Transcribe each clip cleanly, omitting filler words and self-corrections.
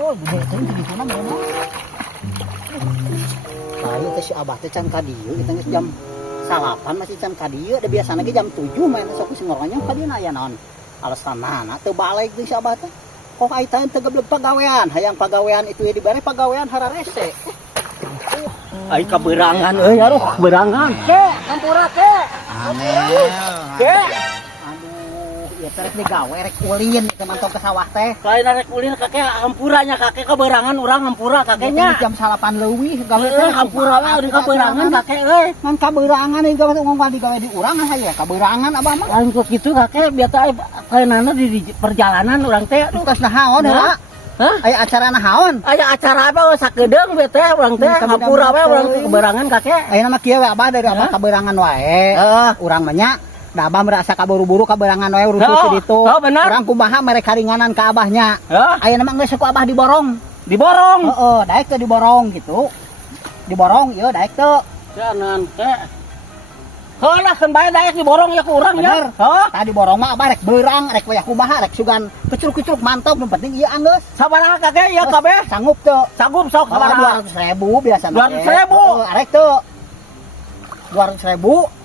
Oh, gede teh di sana mana? Lalu teh si abah teh can ka dieu kita geus jam 8 masih can ka dieu, da biasana ge jam 7 main sok si ngorongnya ka dieu aya naon. Alasanana teu balik deui si abah teh. Kok ai teh teu geblek pagawean, hayang pagawean itu ya dibere pagawean hararese. Ai kaberangan euy aduh, berangan. Ke, hampura ke. Ke. Ya terus digawe rek ulin teh mantong ke sawah teh. Lain rek ulin kakek hampuranya kakek keberangan urang hampura kakeknya. Jam 8 leuwih gawe teh hampura we di keberangan kakek euy. Ngan kaberangan ieu gawe ngomong digawe di urang aya kaberangan abah mah. Lain kok kitu kakek biasa kaenana di perjalanan urang teh tos nahaon heula. Hah? Aya acara nahaon? Aya acara apa sakedeung we teh urang teh hampura we urang keberangan kakek. Ayeuna mah kieu we abah dari abah kaberangan wae. Urang mah nya da abah merasa kaburu-buru kaberangan wae urus di ditu. Urang kumaha mere karinganan ka abahnya. Ayeuna mah geus ku abah diborong. Diborong? Heeh, daek teh diborong gitu. Diborong ieu daek teh. Jangan teh. Heulah keun bae daek diborong ya ku urang ya. Tadi borong mah abah rek beurang, rek wayah kumaha, rek sugan kecruk-kecruk mantap, nu penting ieu anggeus. Sabaraha kakek ieu kabeh? Sanggup teu? Sanggup sok sabaraha? 200.000 biasana. 200.000? Arek teu. 200.000.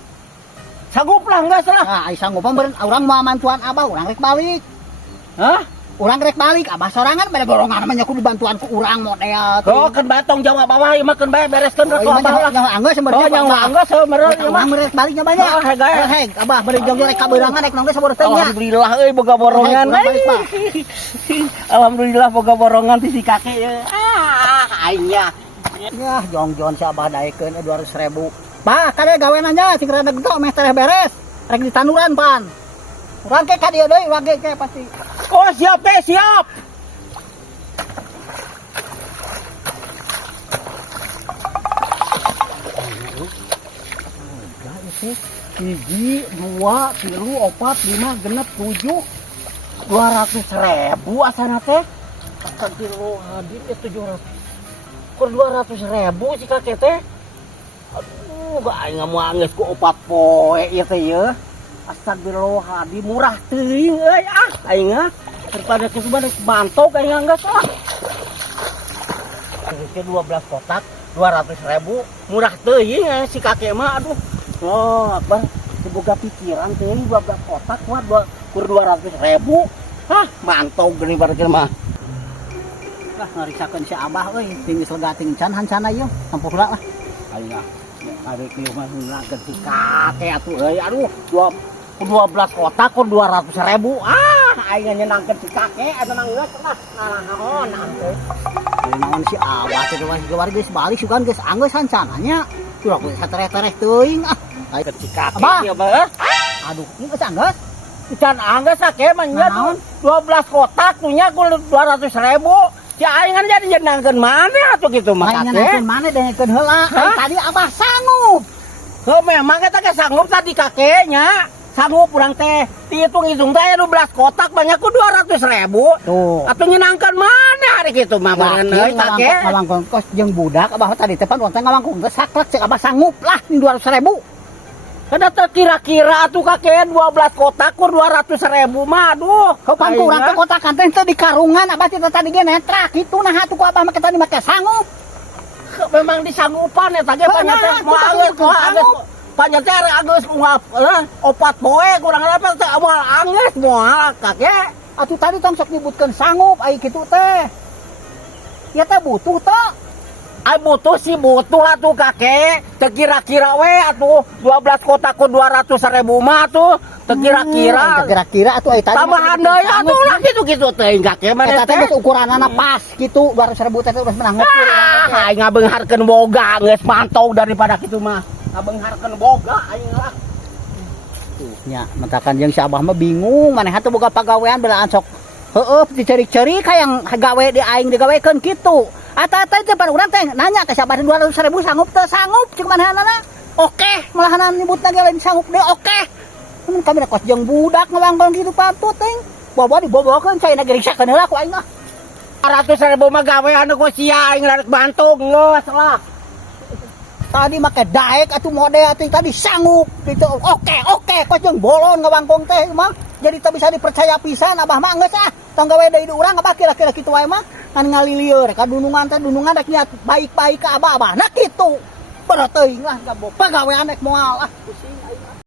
Sanggup lah geus lah. Nah, ai sanggup meureun urang moal mantuan abah, urang rek balik. Hah? Urang rek balik, abah sorangan bade borongan mah nya kudu bantuan ku urang model. Oh, keun bae tong jawab abah ieu mah keun bae bereskeun rek abah lah. Nyawa anggeus Oh, nyawa anggeus meureun ieu mah. Urang rek baliknya banyak. Oh, hegae. Heg, abah bari jog rek kaberangan rek nongde sabar teh nya. Alhamdulillah euy boga borongan. Alhamdulillah boga borongan ti si kakek ieu. Aing nya. Ya, jong-jong si abah daekeun 200.000. Bah, kade gawean aja sing rada gento meh teh beres. Rek di tanuran pan. Urang ke ka dieu deui, urang ke pasti. Oh, siap teh, siap. Hiji, 2, 3, 4, 5, genep, 7 200.000 asana teh. Astagfirullahaladzim ya 700. Kok 200.000 si kakek teh? Aduh, gak aing mau angges ku 4 poe ieu teh ye. Astagfirullahaladzim murah teuing euy aing daripada ke subade bantok aing angges lah. Ke 12 kotak 200.000 murah teuing si kakek mah aduh. Oh, Akbar, boga pikiran teuing 12 kotak kuat 200.000. Hah, mantau geuning barukeun mah. Lah ngariksakeun si abah euy, tinggi lega tingcan hancana ieu, sampurna lah. Aing arek ieu mah ngelakeun si kakek atuh euy. Aduh, 12 kotak kur 200.000. Aing nyenangkeun si kakek atuh nanggeus lah. Naon atuh. Naon si abah teh gewar geus balik sugan geus anggeus hancananya. Curah ku satereh-tereh teuing Ai si kakek ieu mah. Aduh, ini geus anggeus. Can anggeus sakeh mah nya 12 kotak tuh nya ku 200.000. Si aing kan jadi nyenangkeun maneh atuh kitu mah kakek. Nyenangkeun maneh dengekeun heula. Tadi abah sanggup. Heuh memang eta ge sanggup tadi kakeknya. Sanggup urang teh dihitung-hitung teh 12 kotak banyak ku 200.000. Tuh. Atuh nyenangkeun maneh ari kitu mah bareun euy kakek. Ngawangkung kos jeung budak abah tadi teh pan urang teh ngawangkung teh saklek cek abah sanggup lah ning 200.000. Kada teh kira-kira atuh kakek 12 kotak kur 200.000 mah aduh. Kau pangku urang teh kotakan teh teu di karungan abah teh tadi ge netrak kitu nah atuh ku abah mah tadi make sanggup. Memang disanggupan eta ge banyak teh moal anggeus. Banyak teh anggeus ungap 4 poe kurang apa teh moal anggeus moal kakek. Atuh tadi tong sok nyebutkeun sanggup ai kitu teh. Ya teh butuh teh. Ai butuh sih butuh atuh kakek. Teu kira-kira we atuh 12 kotak ku 200.000 mah tuh teu kira-kira. Kira-kira atuh ai tadi. Tambahan deui atuh ulah kitu-kitu teh kakek mah eta teh ukuranana pas kitu 200.000 teh geus menang ngukur. Aing ngabeungharkeun boga geus mantau daripada kitu mah. Ngabeungharkeun boga aing lah. Tuh nya mentakan jeung si abah mah bingung manehna teh boga pagawean belaan sok heueuh diceri-ceri kayang gawe di aing digawekeun kitu. Ata-ata teh pan urang teh nanya ka siapa 200.000 sanggup teu sanggup cek manehna. Oke, malahan nyebutna ge lain sanggup deh oke. Mun kami da kos jeung budak ngawangkon kitu patut teh. Bawa dibobokeun cai na geriksakeun heula ku aing mah. 200.000 mah gawean ku sia aing larek bantung geus lah. Tadi make daek atuh mode atuh tadi sanggup gitu. Oke, kos jeung bolon ngawangkong teh mah. Jadi teu bisa dipercaya pisan abah mah geus tong gawe deui urang abah kira-kira kitu wae mah. kan ngalilieur ka dunungan teh dunungan rek niat baik-baik ka abah-abah nah kitu berateuing lah pagawean rek moal ah pusing